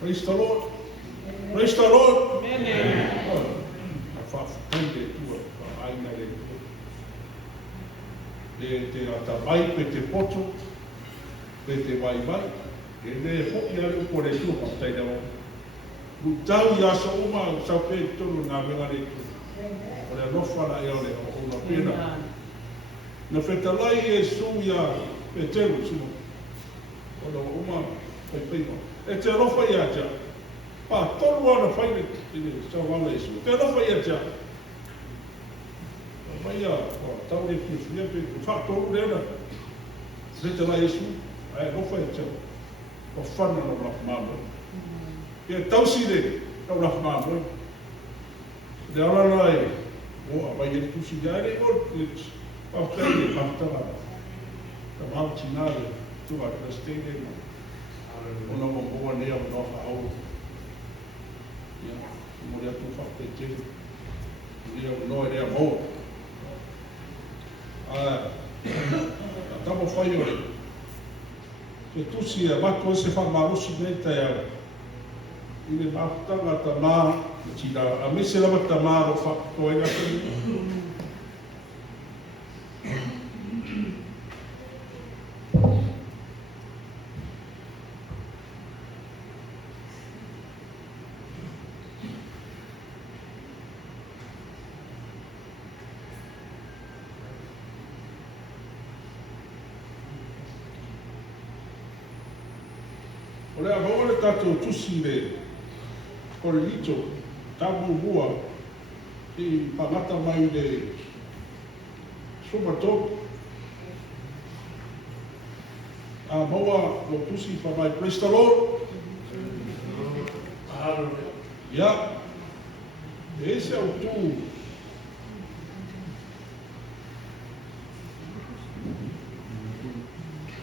Praise the Lord. Praise the Lord. Amen. Whawhapende tua, aina le te atawai pe te poto, pe te waiwai, e le hoki ale upo le tua patai na o. Mutau i asa uma sau pe tonu ngā menga le tua. O le alofa na ea le o na pena. Na whetalai e su ia pe telu sumo. O na uma pe peima. E te alofa ia tia. Pa, tonu ana whaine tine sau wala e su. Te alofa ia tia. Mai a, tau le pia pe whakatoru lena. Whetalai e su. Ai alofa ia tia. O whana na rafu māma. Ia tausi le, tau rafu māma. Le alana e, o a mai e tusi gare, o le pātai e pātara. Ta mauti nāre, tua ka stene na. Ona mo moa nea o noha au. Ia, mo rea tu whakte te. Ia o noa rea moa. Tamo whai ore. Ke tusi e mako se whamarusi nei tai au. I le mātanga ta mā, tina a mese lama ta mā ro whakto e ngā. O lea maua le tātou tusi le kore lito, tāmu mua, i pangata mai le somato. A maua o tusi whamai, praise the Lord. Ia, e se au tū.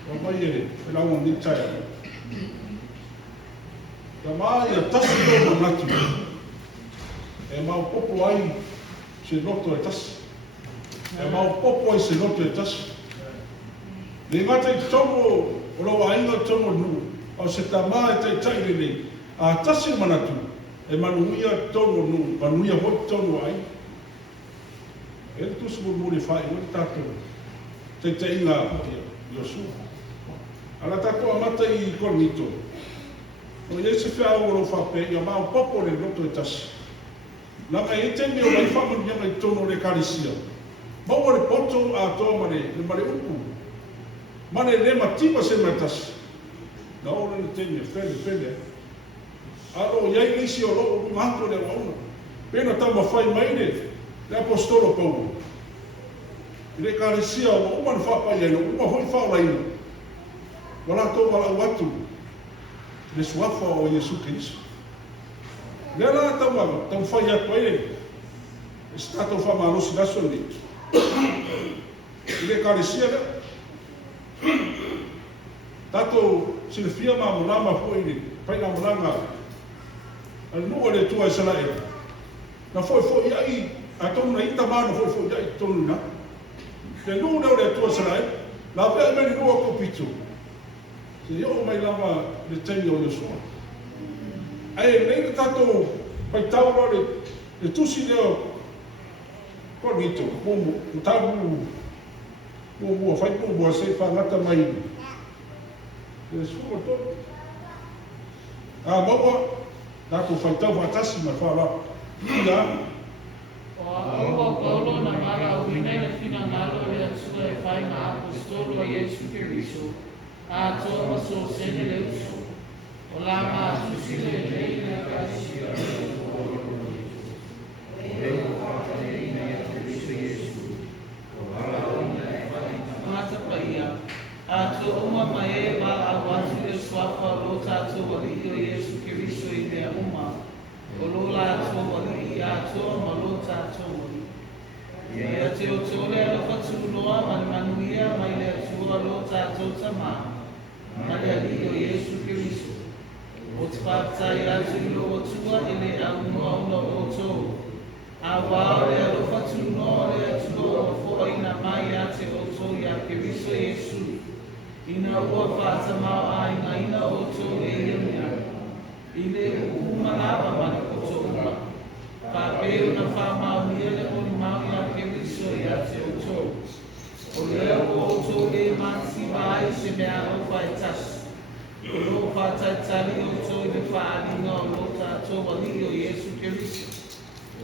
O mai e, e laua ni taia. Ka maa ia tasi tō manaki. E mau popo ai se noto e tasi. E mau popo ai se noto e tasi. Le ngata i tomo, o rawa ainga tomo nu, au se ta maa e tai tai nei, a tasi manatu, e manuia tomo nu, manuia hoi tomo ai. E tusi muri whai, o tātou, tai tai ngā Iosu. Ala tātou amata i kornito. O ye se fea o whape, ia mau popo le roto e tasi. Nanga e teni o mai whamanu ia mai tono le karisia. Mau le poto a toa mare, le mare upu. Mane le matima se mai tasi. Na ora le teni, fele. Aro, iai nisi o loo, mahato le wauna. Pena tama whai mai le apostolo Paulo. Le karisia o umana whapa iai no, uma hoi whaola ina. Wala tō wala watu. Le suafa o Iesu Kristo. Lea la taumaga, tau whai atu aile. E se tātou whamarosi naso ni. I le karesia lea. Tātou silifia ma monama fo ili, pai na monanga. Al nua le tua e sala e. Na foi ai, a tonu na ita mana foi ai tonu na. Le nua leo le tua sala e. La vea meni nua kopito. Se yo mai lama le teni o Yosua. Ai nei le tatou pai tauro le tusi leo kornito, mumu, tabu mumu, fai mumu a se whangata mai. Le suma to. A maua, tatou fai tau watasi mai whala. Ida. O Paulo na mara o inena fina ngalo le atua e whai ngā apostolo a Iesu Kiriso. A toa maso sene le uso. O la ma susile nei na kasia. Mata paia. A toa uma mae ma a watu le swafa lo tato wali o Iesu Kiriso i mea uma. O lo la toa wali a toa ma lo tato wali. Ia te o tole ala whatu noa man manuia mai le atua lo tato tama. Male ali o Iesu Kiriso. O te whātai atu i lo o tua i le aunga o tō. A wāo le alo whatu noa le atua o fo ina mai a te o tō i a Kiriso Iesu. Ina ua whātamau a ina o tō e iamea. I whataitari o tō i le whaaringa o lo tātou wali o Iesu Keriso.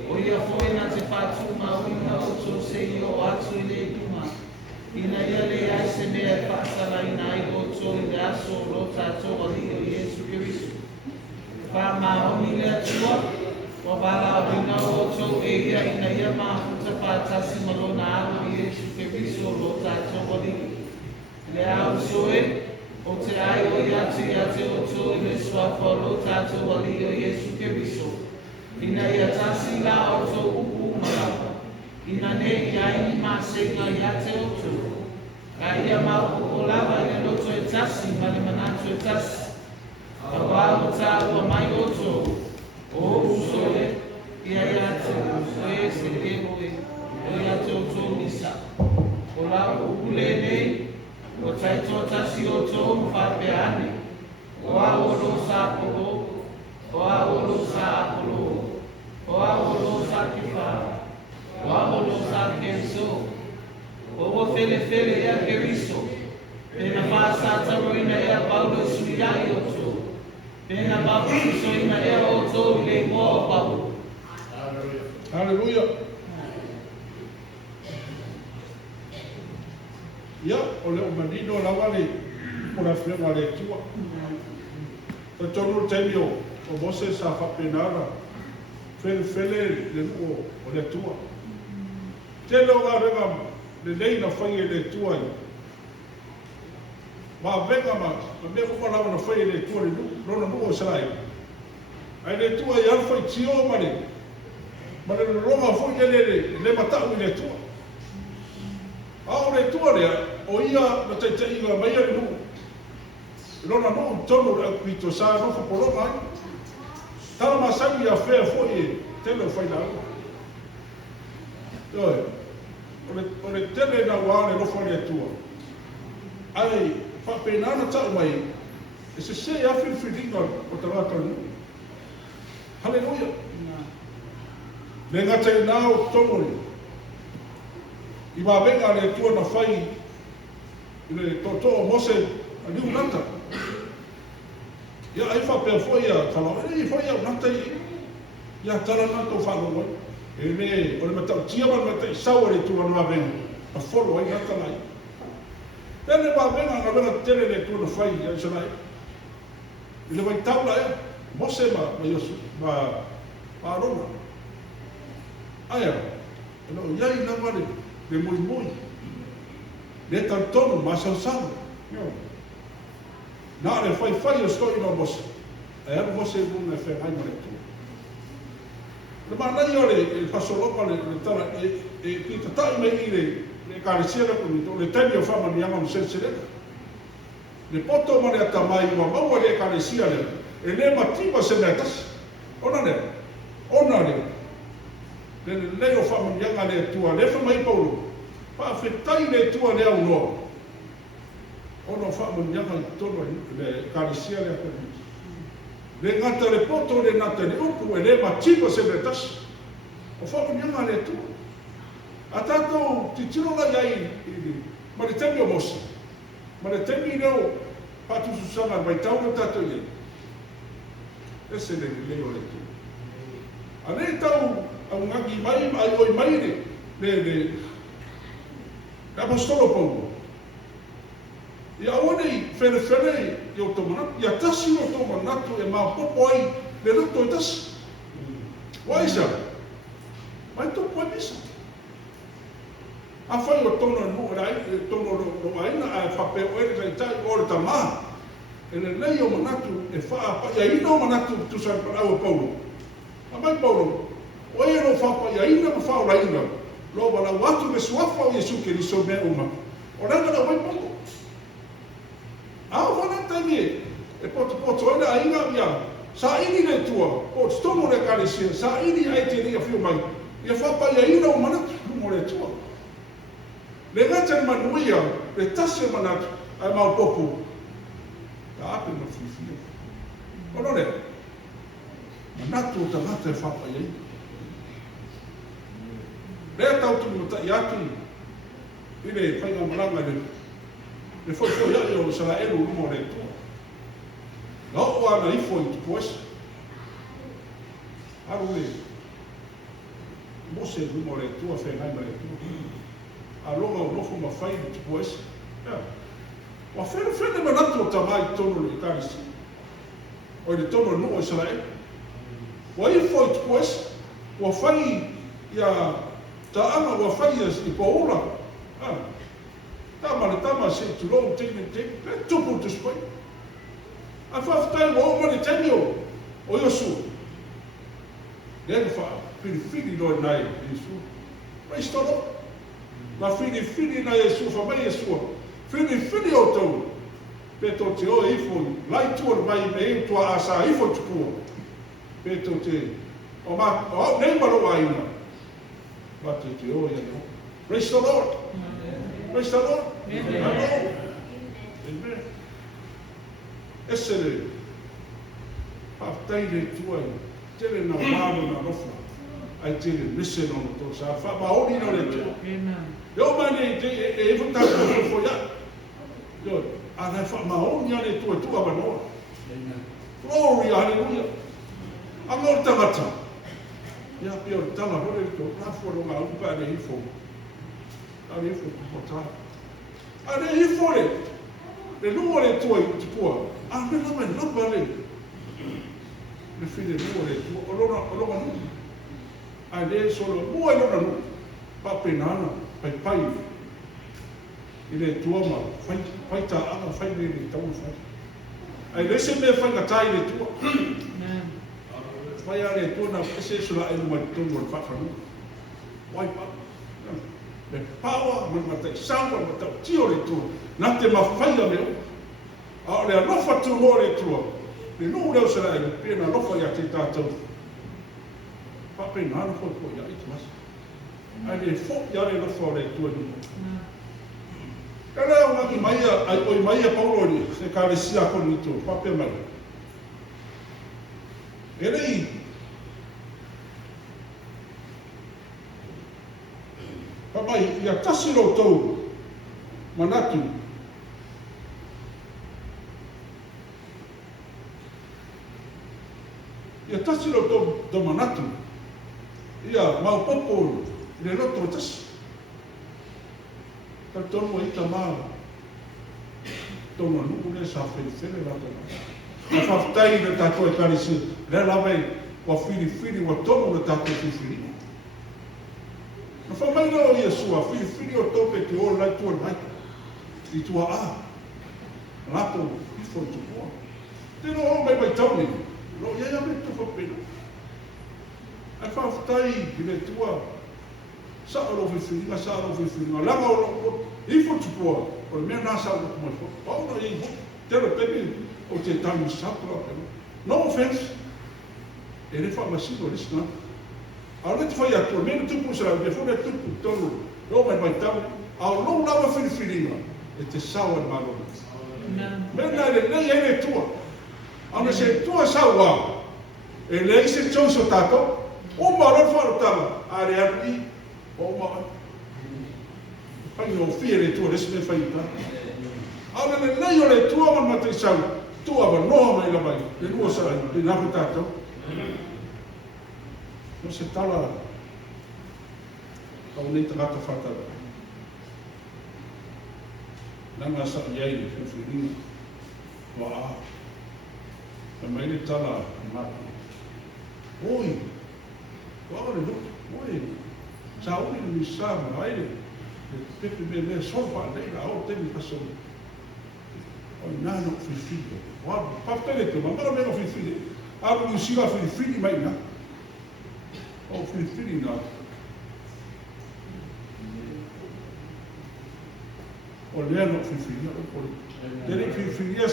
O ia fwoi na te whātu mawina o tō se i o atu i le tuma. Ina ia le ai se mea e whaasara ina ai o tō i le aso o lo tātou wali o Iesu Keriso. Whamahoni le atua, wa wala o ina o tō e ia ina ia mahuta whātasi malona alu i Iesu Keriso o lo tātou wali. Le au soe, o te ai o ia te o tō i le suafa o lo tātou wali o Iesu Keriso. Ina ia tasi la o tō upu marapa. Ina ne ia i ma sega ia te o tō. Ka ia mau o lava i le loto e tasi, ma le manatu e tasi. A wā o tā ua mai o tō. O usoe, ia ia te usoe se ke moe. O ia te o tō misa. O la upu le nei, o taito tasi o tō mwhape ane. O a o lo sa apolo, o a o lo sa apolo, o a o lo sa kifa, o a o lo sa kenso, o o fele ea keriso, pena whaasa taro ina ea paulo suiai o tō, pena mapuso ina ea o tō le moa o paulo. Hallelujah. Ia, o le o manino lawale, o la whianga le tua. Ta tonu temi o Mose sa whapenara, fele le nuo o le tua. Te leo ngā renga le leina whainge le tua i. Ma venga ma mea kumalawa na whainge le tua le rona nuo o sarai. Ai le tua i alfa i tio mare. Ma le ronga whainge le matau i le tua. Ao le tua lea, o ia na te inga mai le nuo. Rona nuo tonu le akuito sa nofa poloma ai. Tala masami a whea fwoi tele o whaina au. Oi, o le tele na wāne nofa le atua. Ai, whapenana tau mai, e se a whiwhiringa o te rata nu. Halleluja. Le ngata i nāo tonori. I mā venga le atua na whai, i le toto o Mose a niu nata. Ia ai whapea fwoi a tala, i fwoi au nata i, ia tala nata o whanonoi. E me, o le matau tia man matai saua le tua na venga, a whoro ai nata nai. Tene mā venga nga venga tele le tua na whai i sanai. I le mai taula e, Mose ma Iosu, ma Arona. Aia, eno iai na wale, le mui mui. Le tantonu, ma sausana. Nā le whai o stoi no Mose. E anu Mose e munga e whengai ma le tua. Le manai o le pasolopa le tala, e pita tai mei i le kāresia kunito, le temi o whama ni ama no sensereka. Le poto ma le atamai ma maua le kāresia le, e le matima se mea tasi. Ona le, le leo whama ni anga le tua, le whamai paulo, pa whetai le tua le au noa. Ona whama ni anga tono le kāresia le kunito. Le ngata le poto le ngata le upu e le matima se me tasi. O whaka nianga le tua. A tātou titironga iai, ma le temi o Mose. Ma le temi leo patu susanga mai tauna tātou iai. Ese le leo le tua. A le tau au ngaki mai, ai oi mai le apostolo Paulo. Ia aonei where i o tō manatu, ia tasi o tō manatu e mā popo ai le luto e tasi. Waisa, mai tō misa. A whai o tōna nu rai, tōna no aina a whapeo ere kai tai o le tamā. E le lei o manatu e wha ia ina o manatu tu sa parau o Paulo. A mai Paulo, o e ro whapa ia ina ma whao raina. Lo wala watu me suafa o Iesu Keriso me uma. O ranga na wai Paulo. Ao whana taimi e poto ina a inga ia, sa ini le tua, o stono le kāresia, sa ini ai te ria whio mai, ia whapa ia ina o manatu, mo le tua. Le ngata manuia, le tase manatu, ai mau popu, ka ape ma whiwhia. Ono le, manatu o tangata e whapa ia ina. Lea tautu mo ta i atu, i le whainga malanga le foi ia o sala elu mo le tua. No o ana ifo i tupuesa. Aru le, mose lumo le tua whenai ma le tua. Alonga o nofo ma whai i tupuesa. Wa whene manatu o tamai tono le itarisi. O le tono nuu o Israel. Wa ifo i tupuesa. Wa whai ia taanga wa whai i paula. Tama le tama se tulou tene tene. Le tupu tu spai. A whaftai wa o mani teni o Iosua. Lego fa fili no nai Yesu. Mas todo. Ma fili na Yesu fa mai Yesu. Fili o tau. Peto te o ifo lai tu mai me tu asa ifo tu. Peto te o ma o nei malo ai na. Ma te o ya no. Praise the Lord. Praise the Lord. Amen. Amen. Esere. Paftai le tuai. Tele na wano na nofa. Ai tele mise no to sa fa ma oni no le tu. Amen. Yo mane e futa ko fo ya. Yo ana fa ma oni ale tu aba no. Amen. Glory hallelujah. Amor tamata. Ya pio tala hore to na fo no ma upa le info. Ale info ko ta. Ale info le lumo le tu i pua. Ah me no me no vale. Le fine muore olona nu ai le solo muore olona nu papenana pai ile tuama fai ta anga fai le tau fai ai le se me fai ka tai le tua amen fai ale tua na se sula ai mai tu mo fa fa nu wai pa le power ma ta sawa ma ta tio le tua na te ma fai le a le no fa tu mo le tua. Le no leo sera e pena lofa ia te tātou. Pape nana ko ia i tumas. Ai le fo ia le lofa o le tuani. Ka leo naki maia, ai oi maia paulo ni, se ka le sia ko ni tu, pape mai. E rei, papai, ia tasiro tau manatu. Ia tasiro do manatu. Ia mau popo le roto tas. Ka tono i ta maa. Tono nuku le sa fele la tona. A whaftai le tātou e karisi. Le lawei wa fili wa tono le tātou fili. Na whamai rao i Iesua fili o tope te o lai tua mai. I tua a. Lato ifo tu mua. Teno o mai tauni. No, ia me tu fa pena. Ai whaftai ki le tua. Sa aro whiwhiringa, sa aro whiwhiringa. Langa o ifo tupua. O le mea nasa o kumai fo. Pauna i ho. Tere pepe o te tami sapura. No offense. E le wha masino lisna. A le te whai atu. O mea tupu sa le fo le tupu tonu. Ro mai tau. A o no lawa whiwhiringa. E te sawa e marona. Mena le nei e le tua. Ana se tua sawa e lei se tsoso tato o maro faro tama a le arti o ma pai no fiere tua desse me fai ta ana le nei o le tua ma te sau tua va no mai la mai le no sa le na tato no se tala o nei tata fata nanga sa yai fini wa a mai le tala maki. Oi, ora le oi, sa oi mi sa mai le pepe me sofa le la o te mi paso. Oi nano fifido. Wa papele te mama me no fifido. A lu si la fifido mai na. O fifido na. O le no fifido o te fifido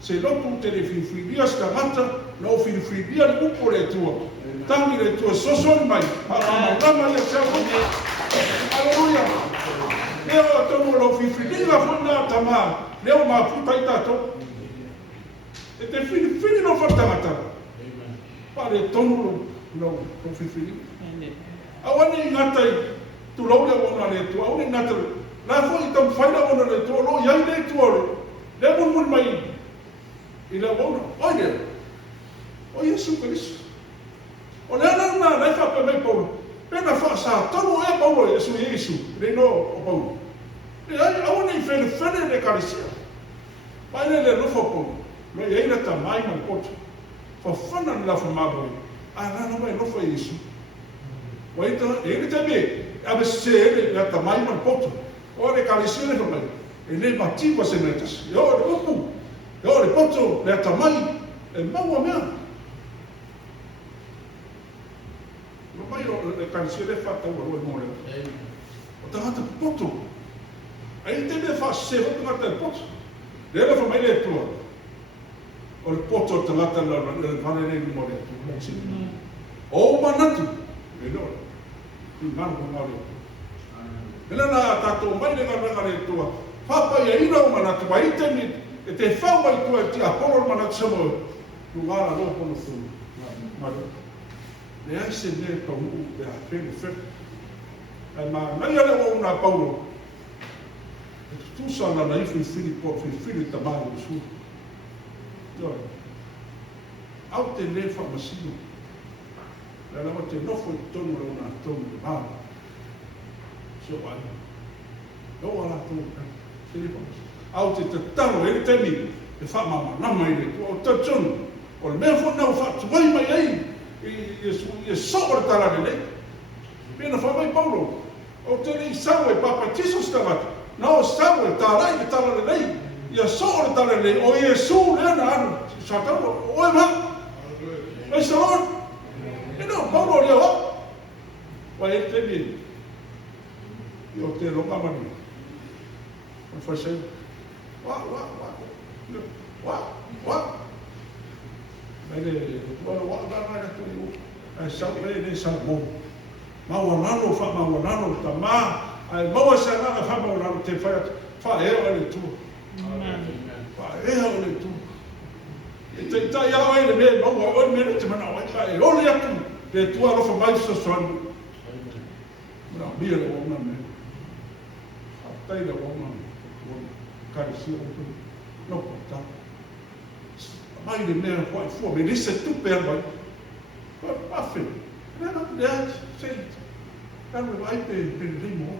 se lopu te le whiwhiria skarata, na o whiwhiria le upo le tua. Tangi le tua sosoni mai, rama ia tia wune. Aleluia. Leo a tomo lo whiwhiria whunda tama, leo ma puta i tato. E te whiwhiria no whatangata. Pare tono lo whiwhiria. Awane i ngatai, tu laule wana le tua, awane i ngatai. La fo i tam whaina wana le tua, lo iai le tua le. Le mun mai. I le wona, oile, o Yesu Kristo. O le ana na le fa pe Paulo. Pena fa sa tonu e Paulo Yesu, le no o Paulo. E ai au nei fele le kalesia. Pai le rufo Paulo. Lo e ina ta mai mai poto. Fa fana la fa maboi. Ana no mai rufo Yesu. O ita e te me, ave se ele ta mai mai poto. O le kalesia le mai. E le matiwa se netas. Yo le upu. Yo le poto le ta mai. E maua mea. No mai o le kalesia le fa ta o mo le. O tangata poto. Ai te me fa se o tangata poto. Le fa mai le tua. O le poto tangata le vale le mo le. O manatu. Le no. Tu ngano mo le. Ele na tato mai le ngana le tua. Papa ia ina o manatu mai te ni e te fa mai tua ti apolo manatu samo. Tu ngana lo pono fu. Madu. Le ai se ne pa u e a fele fe. Ai ma mai ale o una Paulo. Tu sa na nai fili tamai su. Yo. Au te le fa masino. La la te no foi tonu na tonu de ba. So ai. No ala tu. Au te tano ele temi e fa mama na mai le o te tonu. O le mea fo na fa tu mai ai. E so tala le. Pena fa mai Paulo. O te li sawe papa Jesus stava. No sawe tarai e tala le. Ia so tala le o Yesu le na anu. Satana o e ma. Praise the Lord. E no Paulo le o. Wa e te ni. Io te ronga mani. O fa se. Wa. Ele wa na tu. Ai sa le sa mo. Mawanano fa mawanano tama. Ai mawa sa na fa mawanano te fa e o le tu. Fa e o le tu. E te ta ia ai le me mawa o me te mana o e o le atu. Te tu alo fa mai so so. Na bia le o na me. Tai le o na. Kai si o tu. No ta. Mai le me ko fu me lise tu per vai. Pa fe. Não, sei. Quando vai perdermo.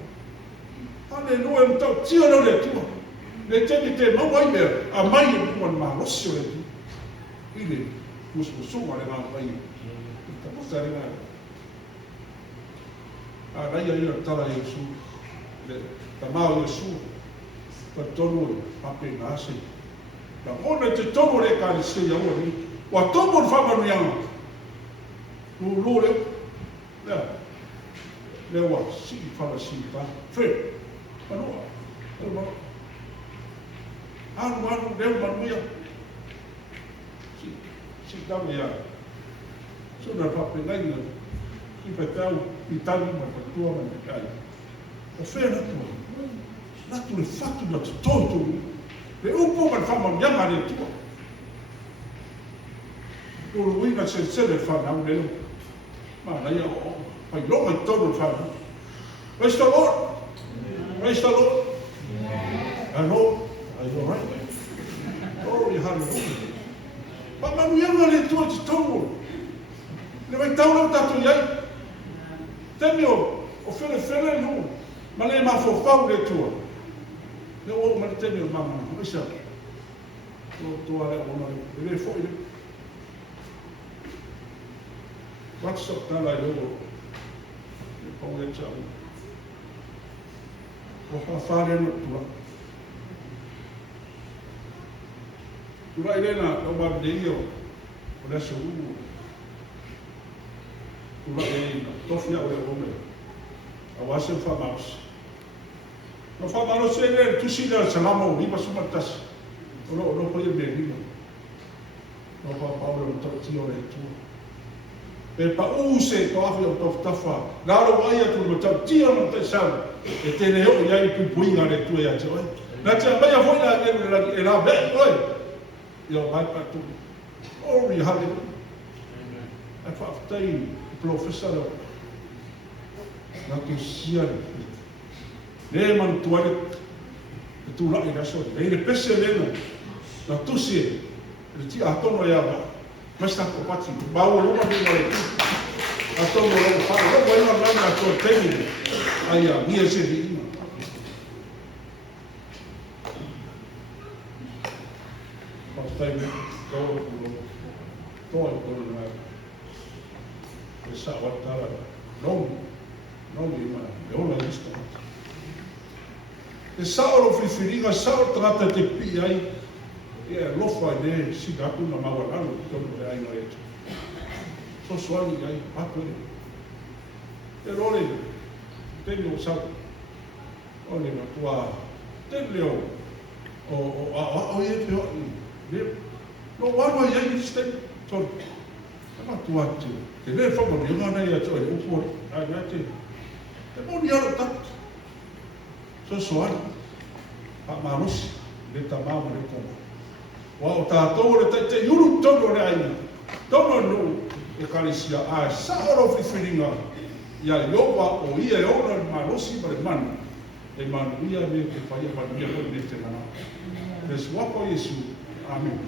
Aleluia, então tio não é tu. Le tem que não vai ver. A mãe é uma malócia é tu. Ele, os suma le não vai. Então você aí na. A raia aí tá lá isso. Tá mal isso. Tá todo apenas assim. Tá onde te tomo le cara se ia ali. O tomo fa manuia. Lule, le wa si fala si pa fe, ano, ano le manuia, si davia, so na pa penai na, si petau itali ma tua ma kai, o fe na tu le fatu na toto, le upo ma fa ma yama le tua, o luina se fa na le ma ia o pai longa i todo fa. Praise the Lord. Praise the Lord. Hello. Are you all right? Oh, you hallelujah. Pa manu ia le tu te todo. Le vai tau no tatu iai. Temi o fele no. Ma le ma fo fau le tu. Le o ma temi o mama. Isa. Tu ale o na le fo ile. What's up now I know? Pong le chao. O fa fare no tu. Tu vai lena o ba de io. O le so. Tu vai lena tofia o o me. A wase fa maus. No fa malo se le tu si la salamo ni pa sumatas. No pode me ni. No fa Paulo to tio le tu. E pa use to afi o to tafa. Laro vai atu mo tau tia mo te sau. E tene o iai pupuinga le tu e atu. Na te mai a foi e la be oi. Yo vai pa tu. Ori hallelujah. E fa tai professor. Na tu sia. Le man tu ale. Tu la ira so. Le pese le na. Na tu sia. Le ti atono ya ba. Masta ko pati. Ba o lo ma de mo le. Atono lo pa lo mo ina la na to teni. Aya, mi ese di. Pastai me ko ko na. Esa wa tala. No mi ma. Yo la lista. E sao whiwhiringa, sao tangata te pi ai, e lofa ne si gapu na mawalalo, tono le ai no eto. So swali ai, hapo e. E role, tene o sao, ole na tua, tene o e te o, no wama iai ni step, tono. Ama tua te le whama miunga nei a toi, upo, ai mea te moni aro tatu. So soan, a marosi, le tamama le tama. Wa o tātou le te yuru tono le aina. Tono no e kalisia a saoro whiwhiringa. Ia iowa o ia e ona le marosi ma le manu. E manu ia me te whaia manu ia hoi me te mana. Le suapo Yesu. Amen.